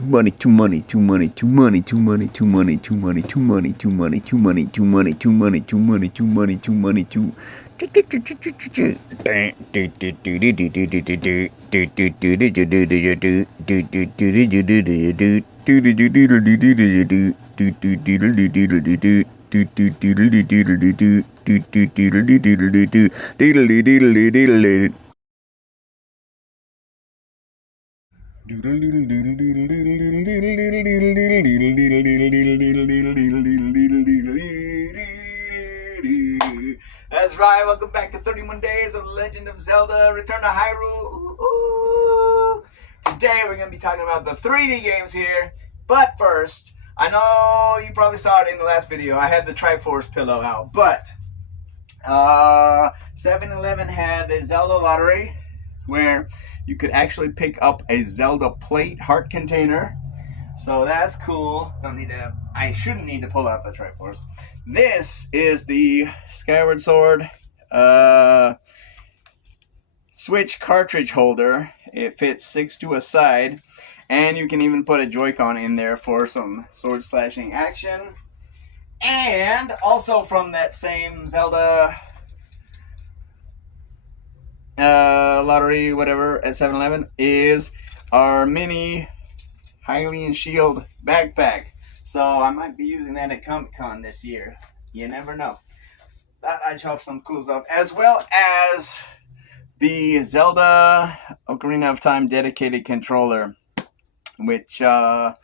too money, too money, too money, too money, too money, too money, too money, too money, too money, too money, too money, too money, too money, too money, too money, too. That's right, welcome back to 31 Days of the Legend of Zelda Return to Hyrule. Ooh. Today we're going to be talking about the 3D games here, but first, I know you probably saw it in the last video, I had the Triforce pillow out, but 7-Eleven had the Zelda lottery where you could actually pick up a Zelda plate heart container. So that's cool. I shouldn't need to pull out the Triforce. This is the Skyward Sword Switch cartridge holder. It fits 6 to a side, and you can even put a Joy-Con in there for some sword slashing action. And also from that same Zelda lottery, whatever, at 7-Eleven is our mini Hylian Shield backpack. So I might be using that at Comic-Con this year. You never know. Thought I'd show off some cool stuff, as well as the Zelda Ocarina of Time dedicated controller, which I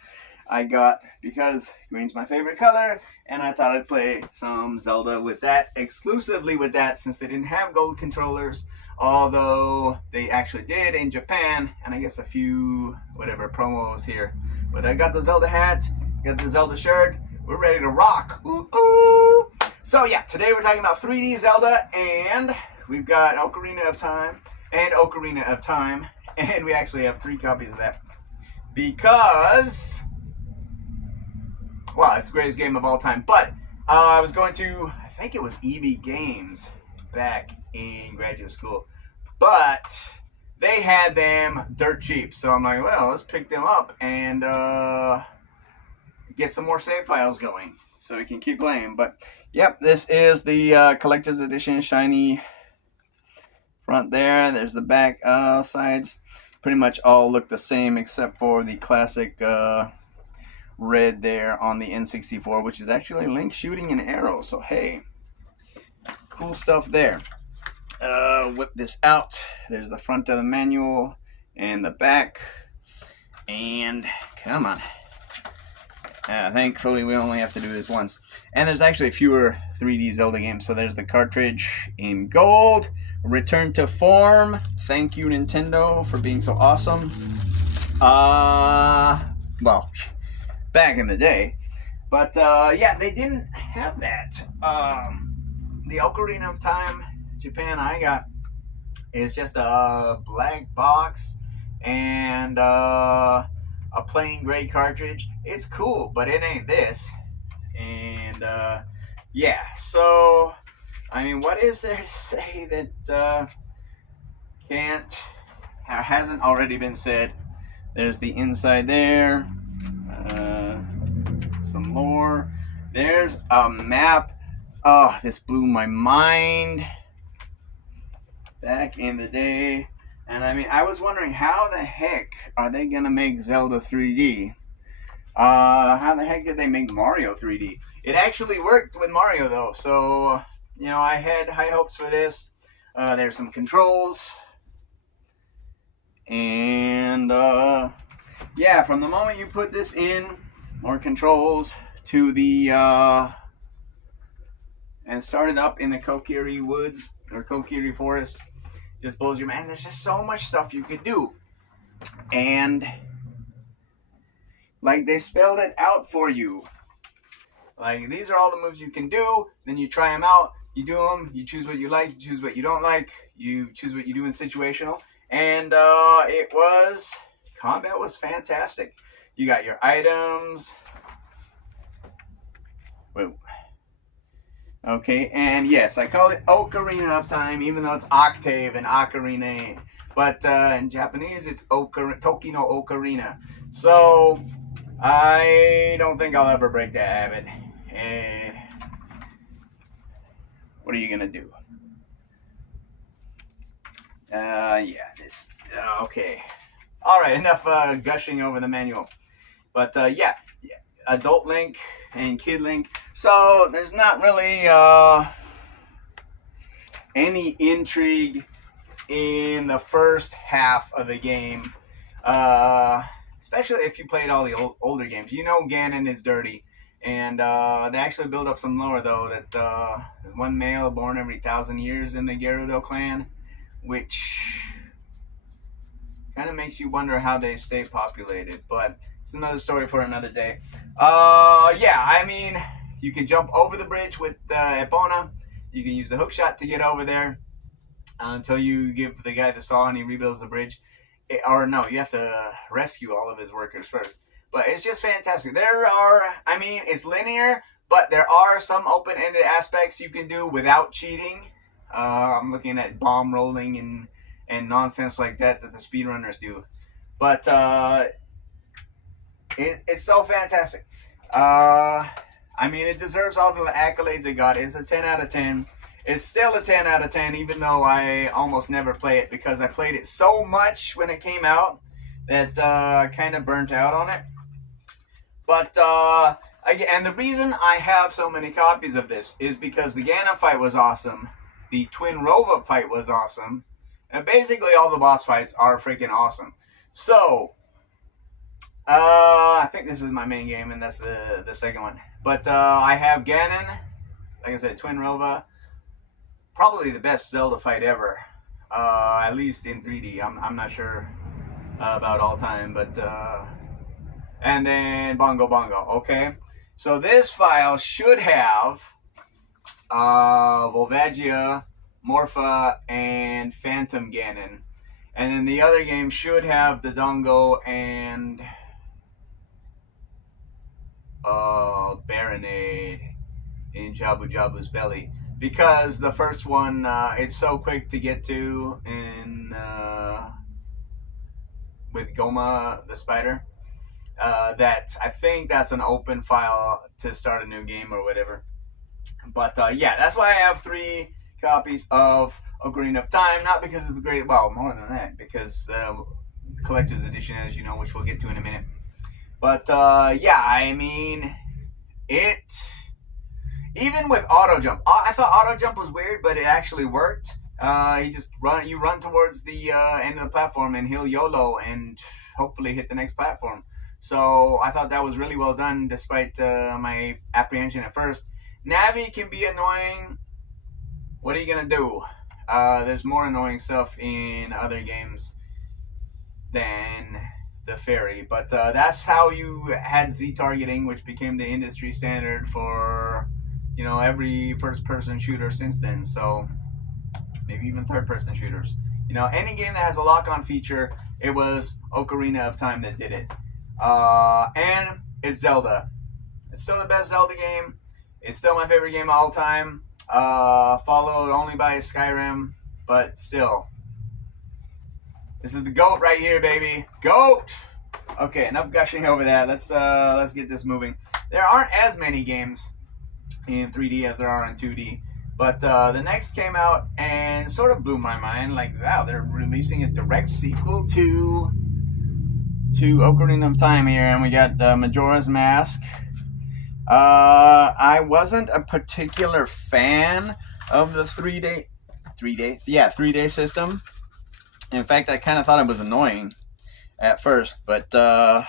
got because green's my favorite color, and I thought I'd play some Zelda with that, exclusively with that, since they didn't have gold controllers, although they actually did in Japan, and I guess a few whatever promos here. But I got the Zelda hat, got the Zelda shirt, we're ready to rock. Ooh, ooh. So yeah, today we're talking about 3D Zelda, and we've got Ocarina of Time and Ocarina of Time, and we actually have 3 copies of that because, well, it's the greatest game of all time. But I was going to, I think it was EV Games back in graduate school, but they had them dirt cheap. So I'm like, well, let's pick them up and get some more save files going so we can keep playing. But yep, this is the collector's edition shiny front there. There's the back sides. Pretty much all look the same except for the classic red there on the N64, which is actually Link shooting an arrow. So hey, cool stuff there. Whip this out. There's the front of the manual and the back. And come on. Thankfully we only have to do this once. And there's actually fewer 3D Zelda games. So there's the cartridge in gold. Return to form. Thank you, Nintendo, for being so awesome. Well, back in the day. But yeah, they didn't have that. The Ocarina of Time Japan I got is just a black box and a plain gray cartridge. It's cool, but it ain't this. And yeah, so I mean, what is there to say that hasn't already been said? There's the inside there, some lore. There's a map. Oh, this blew my mind back in the day. And I mean, I was wondering, how the heck are they gonna make Zelda 3D? How the heck did they make Mario 3D? It actually worked with Mario though, so you know, I had high hopes for this. There's some controls. And yeah, from the moment you put this in, more controls to the and started up in the Kokiri Woods or Kokiri Forest. Just blows your mind. There's just so much stuff you could do. And like, they spelled it out for you. Like, these are all the moves you can do. Then you try them out. You do them. You choose what you like. You choose what you don't like. You choose what you do in situational. And combat was fantastic. You got your items. Wait. Okay, and yes, I call it Ocarina of Time, even though it's Octave and Ocarina. but in Japanese it's Toki no Ocarina. So I don't think I'll ever break that habit. What are you gonna do? Yeah, this. Okay. All right, enough gushing over the manual. But yeah, adult Link and kid Link. So there's not really any intrigue in the first half of the game, especially if you played all the older games. You know Ganon is dirty, and they actually build up some lore though that one male born every 1,000 years in the Gerudo clan, which kind of makes you wonder how they stay populated, but it's another story for another day. Yeah, I mean, you can jump over the bridge with Epona. You can use the hook shot to get over there until you give the guy the saw and he rebuilds the bridge. Or no, you have to rescue all of his workers first. But it's just fantastic. There are, I mean, it's linear, but there are some open-ended aspects you can do without cheating. I'm looking at bomb rolling and nonsense like that the speedrunners do. But it's so fantastic. I mean, it deserves all the accolades it got. It's a 10 out of 10. It's still a 10 out of 10, even though I almost never play it because I played it so much when it came out that I kind of burnt out on it. But, and the reason I have so many copies of this is because the Ganon fight was awesome. The Twin Rova fight was awesome. And basically all the boss fights are freaking awesome. So, I think this is my main game and that's the second one. But I have Ganon, like I said, Twin Rova. Probably the best Zelda fight ever. At least in 3D. I'm not sure about all time, but and then Bongo Bongo, okay? So this file should have Volvagia, Morpha, and Phantom Ganon. And then the other game should have Dodongo and Baronade in Jabu Jabu's belly. Because the first one, it's so quick to get to in with Goma the spider that I think that's an open file to start a new game or whatever. But yeah, that's why I have 3 copies of Ocarina of Time. Not because it's the great, well, more than that, because collector's edition, as you know, which we'll get to in a minute. But yeah, I mean, even with auto jump, I thought auto jump was weird, but it actually worked. You run towards the end of the platform, and he'll YOLO and hopefully hit the next platform. So I thought that was really well done, despite my apprehension at first. Navi can be annoying. What are you gonna do? There's more annoying stuff in other games than the fairy, but that's how you had Z targeting, which became the industry standard for, you know, every first-person shooter since then. So maybe even third-person shooters. You know, any game that has a lock-on feature, it was Ocarina of Time that did it. And it's Zelda. It's still the best Zelda game. It's still my favorite game of all time. Followed only by Skyrim, but still. This is the GOAT right here, baby. GOAT! Okay, enough gushing over that. Let's get this moving. There aren't as many games in 3D as there are in 2D. But the next came out and sort of blew my mind. Like, wow, they're releasing a direct sequel to Ocarina of Time here. And we got Majora's Mask. I wasn't a particular fan of the 3-day system. In fact, I kind of thought it was annoying at first, but oh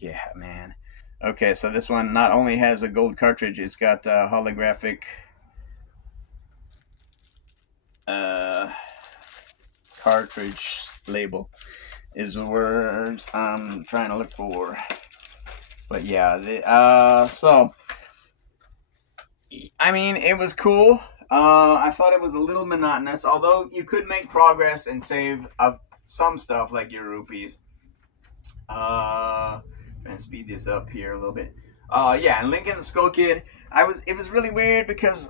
yeah, man. Okay, so this one not only has a gold cartridge, it's got a holographic cartridge label is the words I'm trying to look for. But yeah, so I mean, it was cool. I thought it was a little monotonous, although you could make progress and save some stuff like your rupees. I'm gonna speed this up here a little bit. Yeah, and Link and the Skull Kid. It was really weird because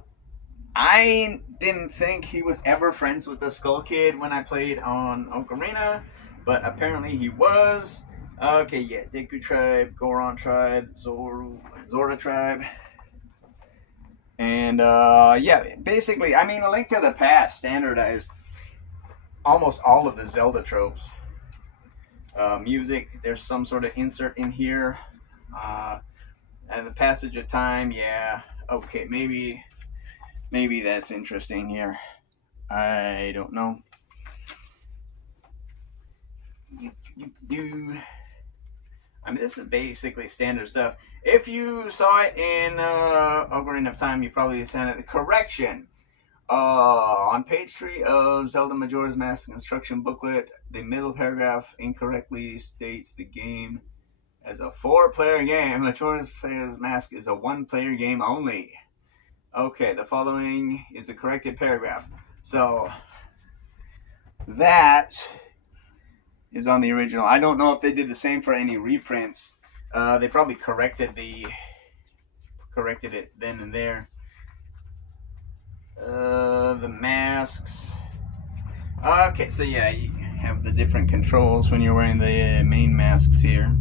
I didn't think he was ever friends with the Skull Kid when I played on Ocarina, but apparently he was. Okay, yeah, Deku Tribe, Goron Tribe, Zora Tribe. And yeah, basically, I mean, A Link to the Past standardized almost all of the Zelda tropes. Music, there's some sort of insert in here. And the passage of time, yeah. Okay, maybe that's interesting here. I don't know. I mean, this is basically standard stuff. If you saw it in Ocarina of Time, you probably sent it. Correction. On page 3 of Zelda Majora's Mask instruction booklet, the middle paragraph incorrectly states the game as a 4-player game. Majora's Mask is a 1-player game only. Okay, the following is the corrected paragraph. So that is on the original. I don't know if they did the same for any reprints. They probably corrected it then and there. The masks. Okay, so yeah, you have the different controls when you're wearing the main masks here.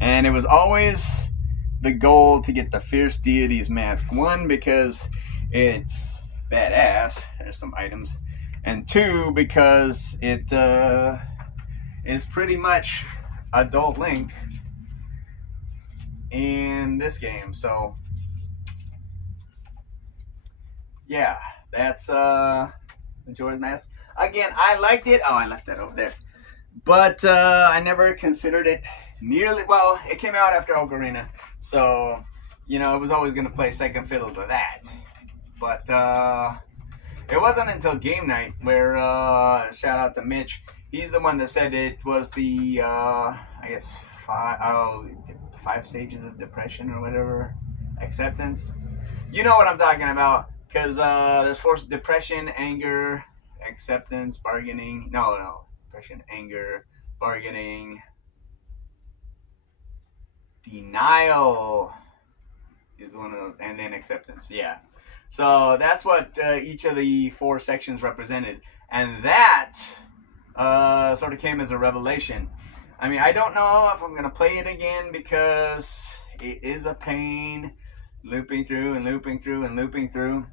And it was always the goal to get the Fierce Deities mask. 1, because it's badass. There's some items. And 2, because it is pretty much adult Link in this game. So yeah, that's Majora's Mask. Again, I liked it. Oh, I left that over there. But I never considered it nearly. Well, it came out after Ocarina, so you know it was always going to play second fiddle to that. But it wasn't until game night where shout out to Mitch. He's the one that said it was the I guess 5 stages of depression or whatever, acceptance. You know what I'm talking about, because there's 4: depression, anger, acceptance, bargaining. No, depression, anger, bargaining, denial is one of those, and then acceptance. Yeah. So that's what each of the 4 sections represented, and that sort of came as a revelation. I mean, I don't know if I'm gonna play it again because it is a pain, looping through and looping through and looping through.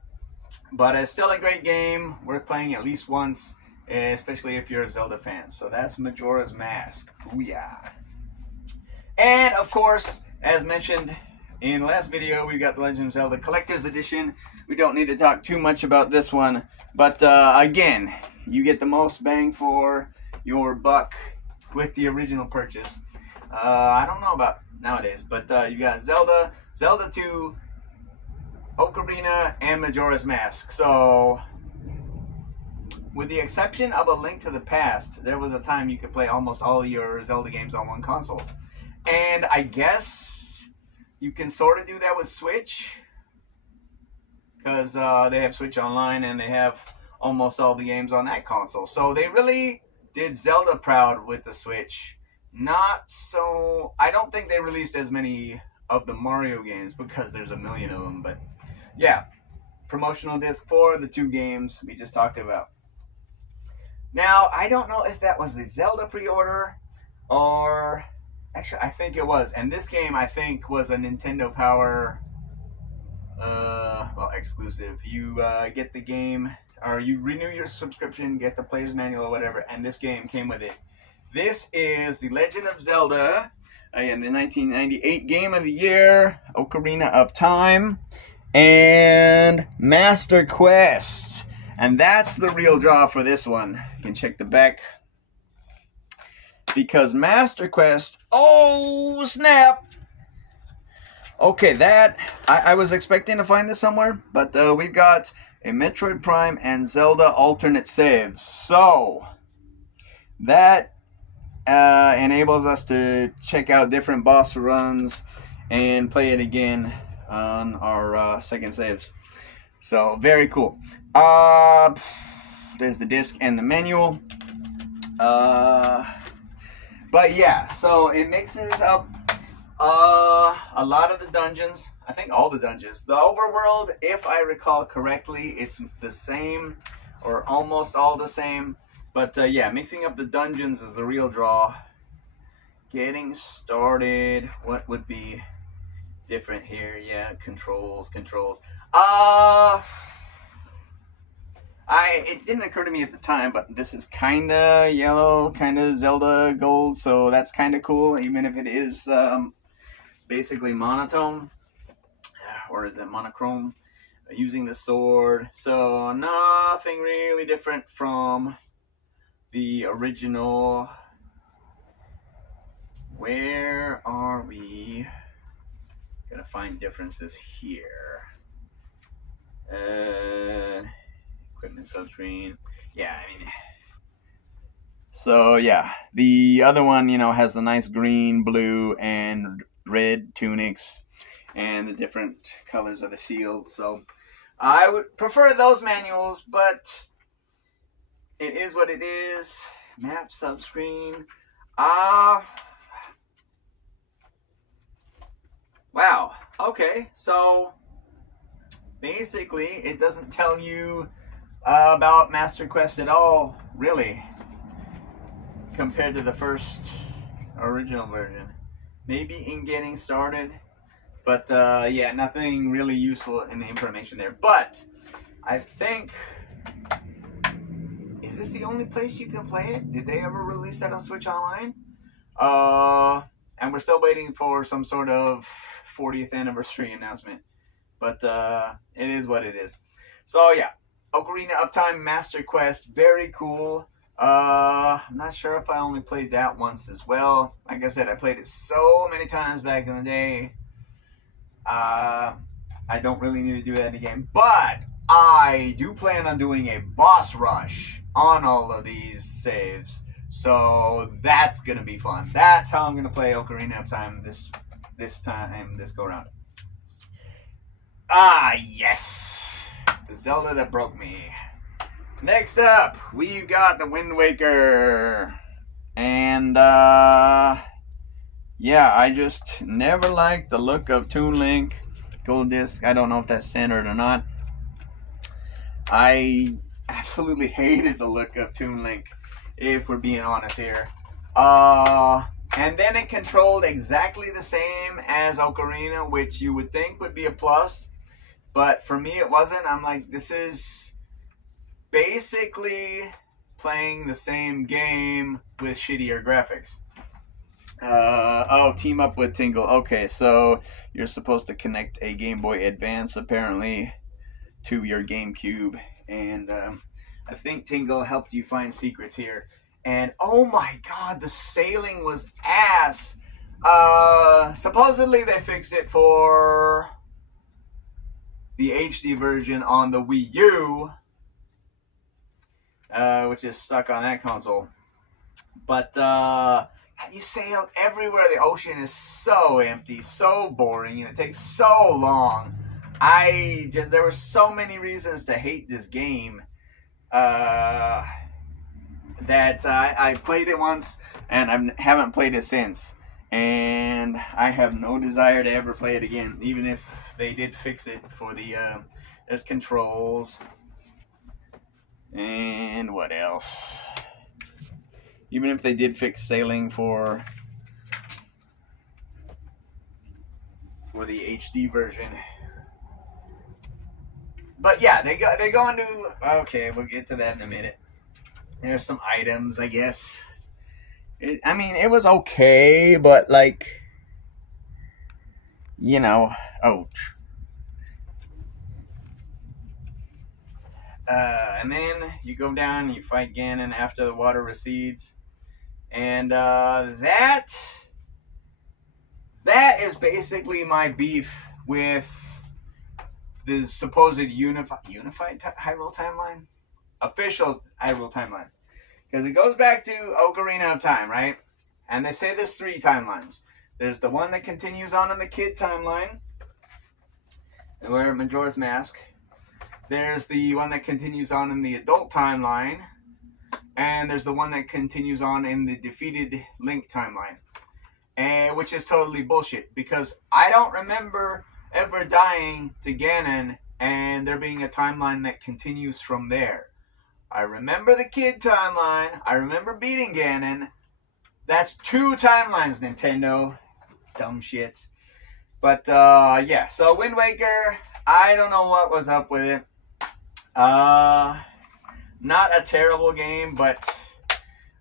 But it's still a great game, worth playing at least once, especially if you're a Zelda fan. So that's Majora's Mask. Booyah. And of course, as mentioned in the last video, we've got the Legend of Zelda Collector's Edition. We don't need to talk too much about this one, but again, you get the most bang for your buck with the original purchase. I don't know about nowadays, but you got Zelda, Zelda 2, Ocarina, and Majora's Mask. So, with the exception of A Link to the Past, there was a time you could play almost all your Zelda games on one console. And I guess you can sort of do that with Switch, because they have Switch Online and they have almost all the games on that console. So they really did Zelda proud with the Switch. Not so... I don't think they released as many of the Mario games because there's a million of them, but yeah, promotional disc for the 2 games we just talked about. Now, I don't know if that was the Zelda pre-order or... Actually, I think it was. And this game, I think, was a Nintendo Power exclusive. You get the game, or you renew your subscription, get the player's manual or whatever, and this game came with it. This is The Legend of Zelda, in the 1998 Game of the Year, Ocarina of Time, and Master Quest. And that's the real draw for this one. You can check the back. Because Master Quest, oh snap! Okay, that, I was expecting to find this somewhere, but we've got a Metroid Prime and Zelda alternate saves. So, that enables us to check out different boss runs and play it again on our second saves. So, very cool. There's the disc and the manual. But yeah, so it mixes up A lot of the dungeons, I think all the dungeons. The overworld, if I recall correctly, it's the same or almost all the same. But yeah, mixing up the dungeons is the real draw. Getting started, what would be different here? Yeah, controls. It didn't occur to me at the time, but this is kinda yellow, kinda Zelda gold, so that's kinda cool, even if it is basically monotone, or is it monochrome? Using the sword, so nothing really different from the original. Where are we? Gonna find differences here. Equipment subscreen. Yeah, I mean, so yeah, the other one, has the nice green, blue, and red tunics, and the different colors of the shield. So I would prefer those manuals, but it is what it is. Map subscreen. Wow. Okay, so basically, it doesn't tell you about Master Quest at all, really, compared to the first original version. Maybe in getting started, but yeah, nothing really useful in the information there. But I think, is this the only place you can play it? Did they ever release that on Switch Online? And we're still waiting for some sort of 40th anniversary announcement. But it is what it is. So yeah, Ocarina of Time Master Quest, very cool. I'm not sure if I only played that once as well. Like I said, I played it so many times back in the day. I don't really need to do that again. But I do plan on doing a boss rush on all of these saves. So that's going to be fun. That's how I'm going to play Ocarina of Time this go around. Yes, the Zelda that broke me. Next up, we've got the Wind Waker. And yeah, I just never liked the look of Toon Link Gold Disc. I don't know if that's standard or not. I absolutely hated the look of Toon Link, if we're being honest here. And then it controlled exactly the same as Ocarina, which you would think would be a plus. But for me, it wasn't. I'm like, this is basically playing the same game with shittier graphics. Team up with Tingle. Okay, so you're supposed to connect a Game Boy Advance, apparently, to your GameCube. And I think Tingle helped you find secrets here. And oh my god, the sailing was ass. Supposedly they fixed it for the HD version on the Wii U, which is stuck on that console. But you sail everywhere. The ocean is so empty, so boring, and it takes so long. There were so many reasons to hate this game that I played it once and I haven't played it since. And I have no desire to ever play it again, even if they did fix it for the there's controls and what else. Even if they did fix sailing for the HD version. But yeah, they go into, okay, we'll get to that in a minute. There's some items, I guess. It was okay, but like, ouch. And then you go down and you fight Ganon after the water recedes. And that is basically my beef with the supposed unified Hyrule timeline? Official Hyrule timeline. Because it goes back to Ocarina of Time, right? And they say there's 3 timelines. There's the one that continues on in the kid timeline, where Majora's Mask. There's the one that continues on in the adult timeline. And there's the one that continues on in the defeated Link timeline. and which is totally bullshit because I don't remember ever dying to Ganon and there being a timeline that continues from there. I remember the kid timeline. I remember beating Ganon. That's 2 timelines, Nintendo. Dumb shits. But yeah, so Wind Waker, I don't know what was up with it. Not a terrible game, but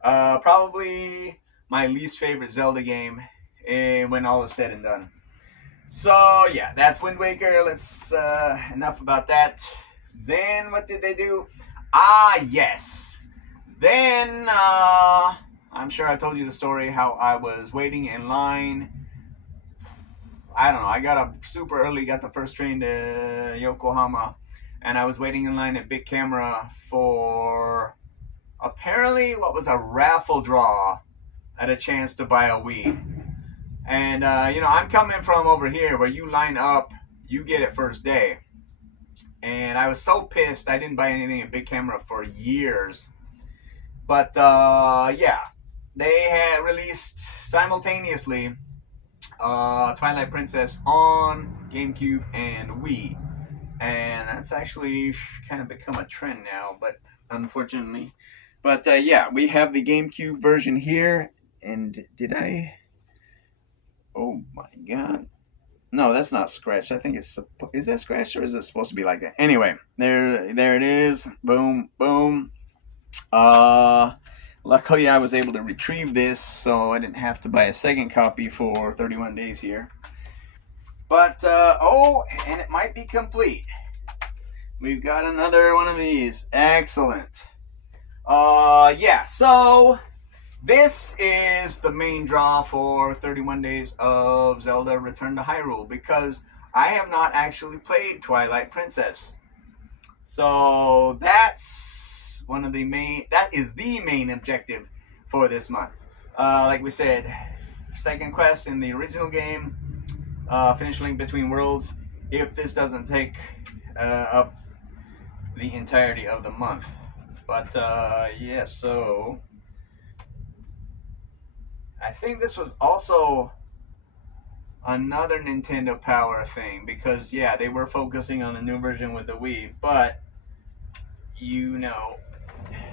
probably my least favorite Zelda game when all is said and done. So yeah, that's Wind Waker. Let's enough about that. Then what did they do? Yes. Then I'm sure I told you the story how I was waiting in line. I don't know. I got up super early, got the first train to Yokohama, and I was waiting in line at Big Camera for apparently what was a raffle draw at a chance to buy a Wii. And you know, I'm coming from over here where you line up, you get it first day. And I was so pissed I didn't buy anything at Big Camera for years. But yeah, they had released simultaneously Twilight Princess on GameCube and Wii. And that's actually kind of become a trend now, but unfortunately. But yeah, we have the GameCube version here. And did I... Oh my god. No, that's not scratched. I think it's... Is that scratched or is it supposed to be like that? Anyway, there it is. Boom, boom. Luckily I was able to retrieve this, so I didn't have to buy a second copy for 31 days here. But, oh, and it might be complete. We've got another one of these. Excellent. Yeah, so this is the main draw for 31 days of Zelda Return to Hyrule because I have not actually played Twilight Princess. So that's one of the main, that is the main objective for this month. Like we said, second quest in the original game, finish Link Between Worlds, if this doesn't take up the entirety of the month. But yeah, so I think this was also another Nintendo Power thing because yeah, they were focusing on the new version with the Wii, but you know,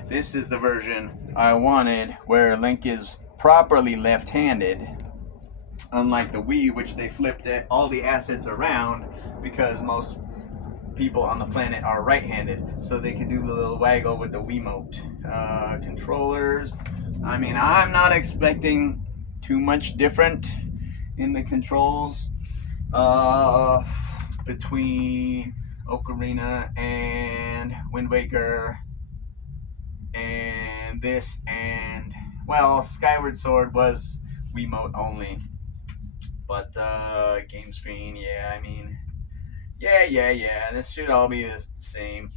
this is the version I wanted where Link is properly left-handed, unlike the Wii, which they flipped all the assets around because most people on the planet are right-handed, so they can do the little waggle with the Wiimote. Controllers, I mean, I'm not expecting too much different in the controls between Ocarina and Wind Waker and this, and well, Skyward Sword was Wiimote only, but game screen, yeah, I mean, yeah, this should all be the same.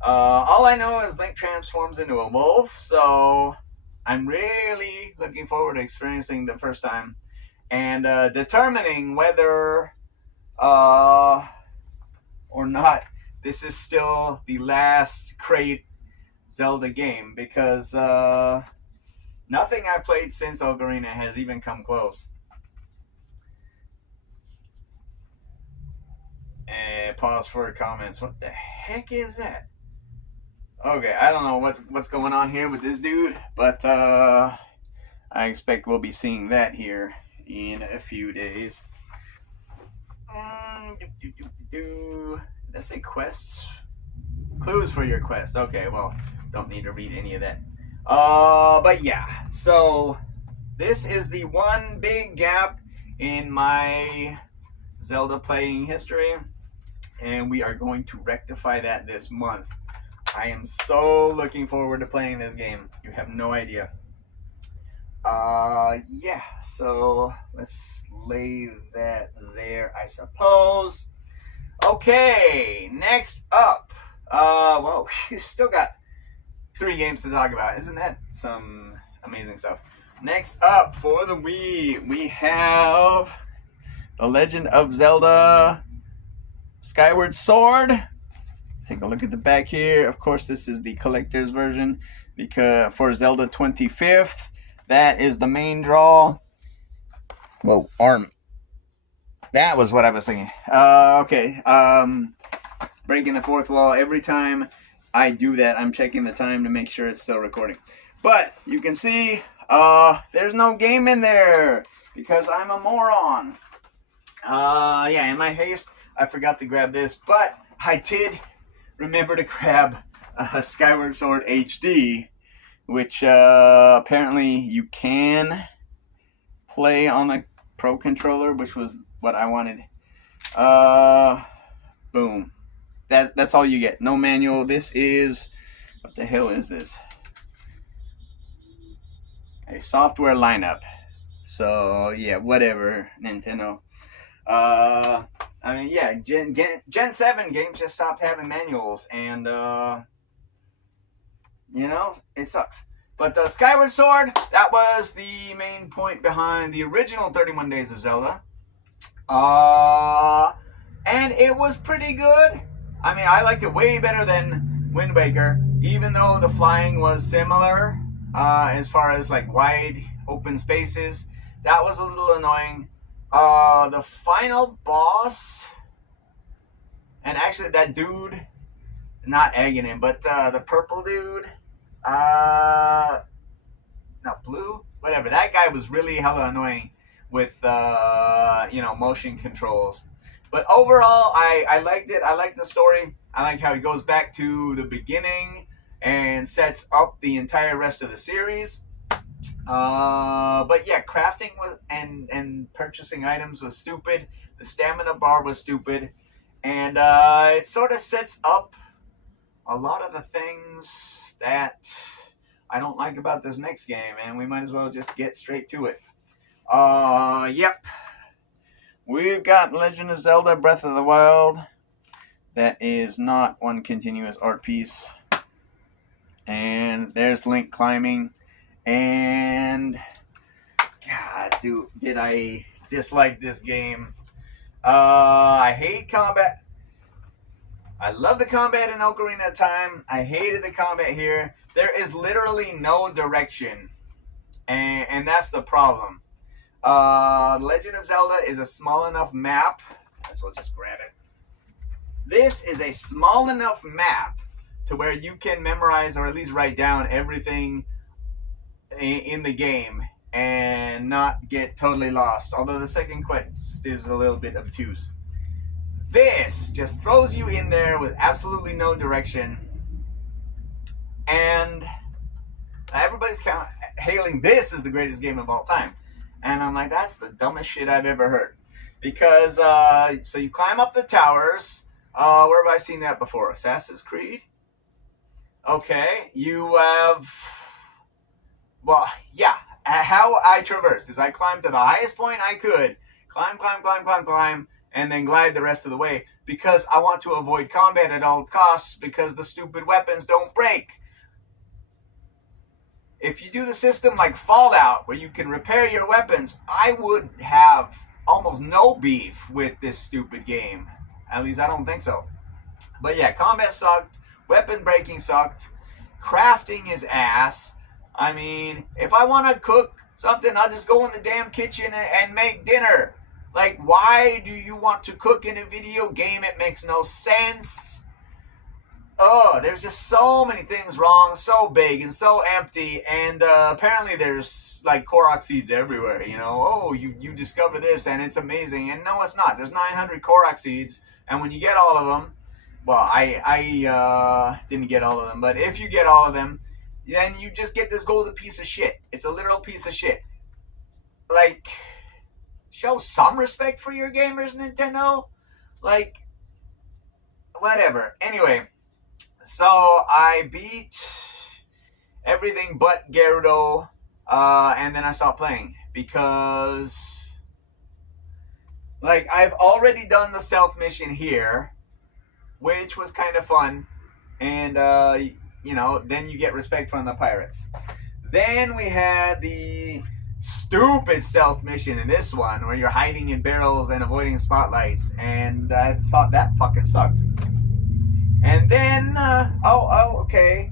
All I know is Link transforms into a wolf, so I'm really looking forward to experiencing the first time and determining whether or not this is still the last great Zelda game, because nothing I've played since Ocarina has even come close. And pause for comments. What the heck is that? Okay, I don't know what's going on here with this dude, but I expect we'll be seeing that here in a few days. Let's say quests. Clues for your quest. Okay, well, don't need to read any of that. But yeah, so this is the one big gap in my Zelda playing history, and we are going to rectify that this month. I am so looking forward to playing this game. You have no idea. Yeah, so let's lay that there, I suppose. Okay, next up. Well, we've still got 3 games to talk about. Isn't that some amazing stuff? Next up for the Wii, we have The Legend of Zelda Skyward Sword. Take a look at the back here. Of course, this is the collector's version because for Zelda 25th. That is the main draw. Whoa, arm. That was what I was thinking. Okay. Breaking the fourth wall. Every time I do that, I'm checking the time to make sure it's still recording. But you can see there's no game in there because I'm a moron. Yeah, in my haste, I forgot to grab this, but I did remember to grab Skyward Sword HD, which apparently you can play on the Pro Controller, which was what I wanted. Boom. That's all you get. No manual. This is... What the hell is this? A software lineup. So, yeah, whatever, Nintendo. I mean, yeah, Gen 7 games just stopped having manuals, and, you know, it sucks. But the Skyward Sword, that was the main point behind the original 31 Days of Zelda. And it was pretty good. I mean, I liked it way better than Wind Waker, even though the flying was similar, as far as like wide open spaces. That was a little annoying. The final boss, and actually that dude, not Aghanim, but the purple dude, not blue, whatever. That guy was really hella annoying with you know, motion controls. But overall, I liked it. I liked the story. I like how he goes back to the beginning and sets up the entire rest of the series. But yeah, crafting was and purchasing items was stupid. The stamina bar was stupid, and it sort of sets up a lot of the things that I don't like about this next game, and we might as well just get straight to it. Yep. We've got Legend of Zelda Breath of the Wild. That is not one continuous art piece. And there's Link climbing. And God, dude, did I dislike this game. I hate combat. I love the combat in Ocarina of Time. I hated the combat here. There is literally no direction. And that's the problem. Legend of Zelda is a small enough map. Might as well just grab it. This is a small enough map to where you can memorize or at least write down everything in the game and not get totally lost. Although the second quest is a little bit obtuse. This just throws you in there with absolutely no direction. And everybody's hailing this as the greatest game of all time. And I'm like, that's the dumbest shit I've ever heard. Because, so you climb up the towers. Where have I seen that before? Assassin's Creed? Okay, you have... Well, yeah. How I traversed is I climbed to the highest point I could. Climb, and then glide the rest of the way. Because I want to avoid combat at all costs because the stupid weapons don't break. If you do the system like Fallout, where you can repair your weapons, I would have almost no beef with this stupid game. At least I don't think so. But yeah, combat sucked. Weapon breaking sucked. Crafting is ass. I mean, if I want to cook something, I'll just go in the damn kitchen and make dinner. Like, why do you want to cook in a video game? It makes no sense. Oh, there's just so many things wrong, so big and so empty, and apparently there's like Korok seeds everywhere, you know. Oh, you discover this and it's amazing, and no, it's not. There's 900 Korok seeds, and when you get all of them, well, I didn't get all of them, but if you get all of them, then you just get this golden piece of shit. It's a literal piece of shit. Like, show some respect for your gamers, Nintendo. Like, whatever. Anyway. So I beat everything but Gerudo, and then I stopped playing because, like, I've already done the stealth mission here, which was kind of fun, and you know, then you get respect from the pirates. Then we had the stupid stealth mission in this one where you're hiding in barrels and avoiding spotlights, and I thought that fucking sucked. And then, okay,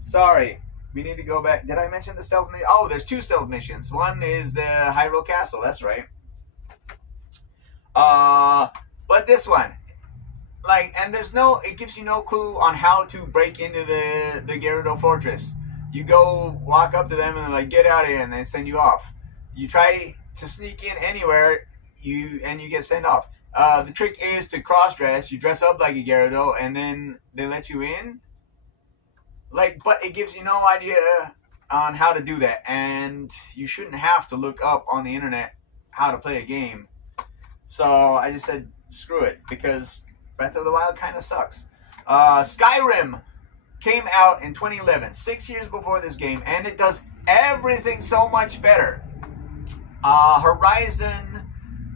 sorry. We need to go back. Did I mention the stealth mission? Oh, there's 2 stealth missions. One is the Hyrule Castle. That's right. But this one, like, and it gives you no clue on how to break into the Gerudo Fortress. You go walk up to them and they're like, get out of here, and they send you off. You try to sneak in anywhere, you get sent off. The trick is to cross-dress. You dress up like a Gerudo, and then they let you in. Like, but it gives you no idea on how to do that, and you shouldn't have to look up on the internet how to play a game. So I just said, screw it, because Breath of the Wild kind of sucks. Skyrim came out in 2011, 6 years before this game, and it does everything so much better. Horizon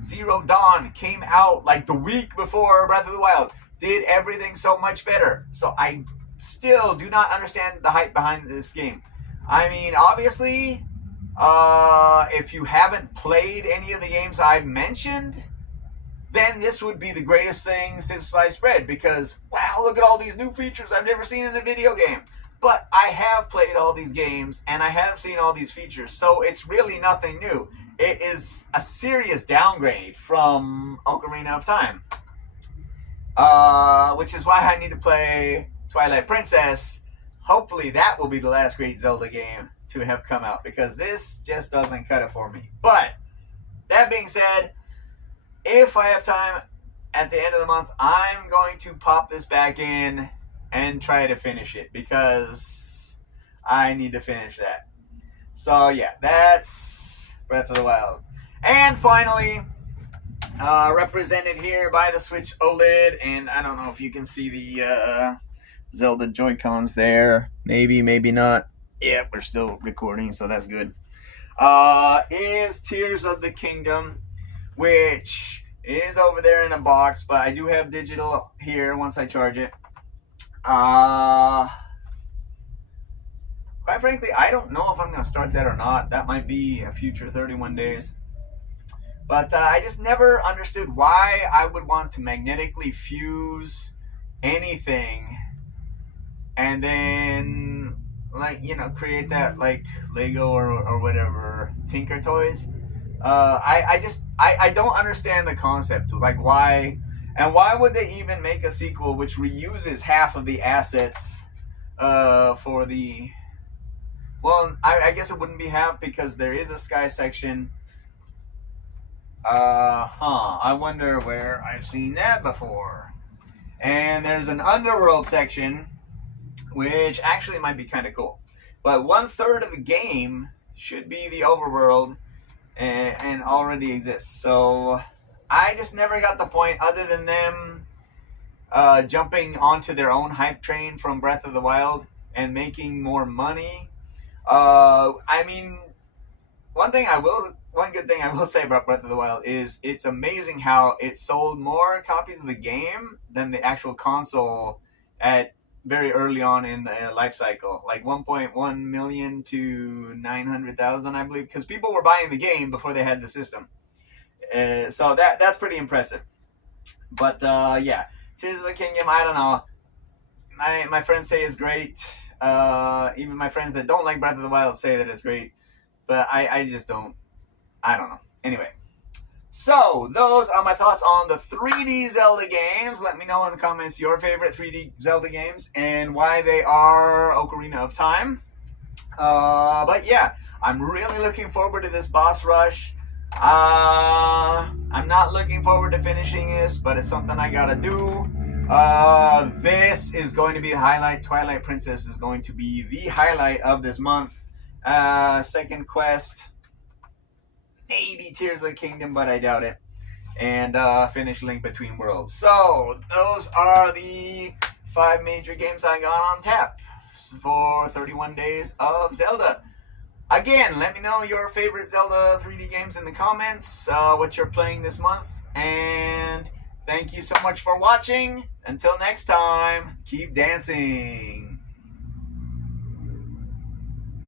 Zero Dawn came out like the week before Breath of the Wild, did everything so much better. So I still do not understand the hype behind this game. I mean, obviously, if you haven't played any of the games I've mentioned, then this would be the greatest thing since sliced bread, because, wow, look at all these new features I've never seen in a video game. But I have played all these games, and I have seen all these features, so it's really nothing new. It is a serious downgrade from Ocarina of Time, which is why I need to play Twilight Princess. Hopefully that will be the last great Zelda game to have come out, because this just doesn't cut it for me. But that being said, if I have time at the end of the month, I'm going to pop this back in and try to finish it, because I need to finish that. So yeah, that's Breath of the Wild. And finally, represented here by the Switch OLED, and I don't know if you can see the Zelda Joy-Cons there. Maybe, maybe not. Yeah, we're still recording, so that's good. Is Tears of the Kingdom, which is over there in a box, but I do have digital here once I charge it. Quite frankly, I don't know if I'm going to start that or not. That might be a future 31 days. But I just never understood why I would want to magnetically fuse anything and then, like, you know, create that like Lego or whatever, Tinker Toys. I don't understand the concept. Like, why, and why would they even make a sequel which reuses half of the assets for the, well, I guess it wouldn't be half, because there is a sky section. I wonder where I've seen that before. And there's an underworld section, which actually might be kind of cool. But 1/3 of the game should be the overworld, and already exists. So I just never got the point, other than them jumping onto their own hype train from Breath of the Wild and making more money. I mean, one good thing I will say about Breath of the Wild is it's amazing how it sold more copies of the game than the actual console at very early on in the life cycle, like 1.1 million to 900,000, I believe, because people were buying the game before they had the system. So that's pretty impressive. But yeah, Tears of the Kingdom, I don't know. My friends say it's great. Even my friends that don't like Breath of the Wild say that it's great. But I just don't. I don't know. Anyway. So, those are my thoughts on the 3D Zelda games. Let me know in the comments your favorite 3D Zelda games and why they are Ocarina of Time. But yeah, I'm really looking forward to this boss rush. I'm not looking forward to finishing this, but it's something I gotta do. This is going to be the highlight. Twilight Princess is going to be the highlight of this month. Second quest, maybe Tears of the Kingdom, but I doubt it. And finish Link Between Worlds. So those are the 5 major games I got on tap for 31 days of Zelda. Again, let me know your favorite Zelda 3D games in the comments, what you're playing this month, and thank you so much for watching. Until next time, keep dancing.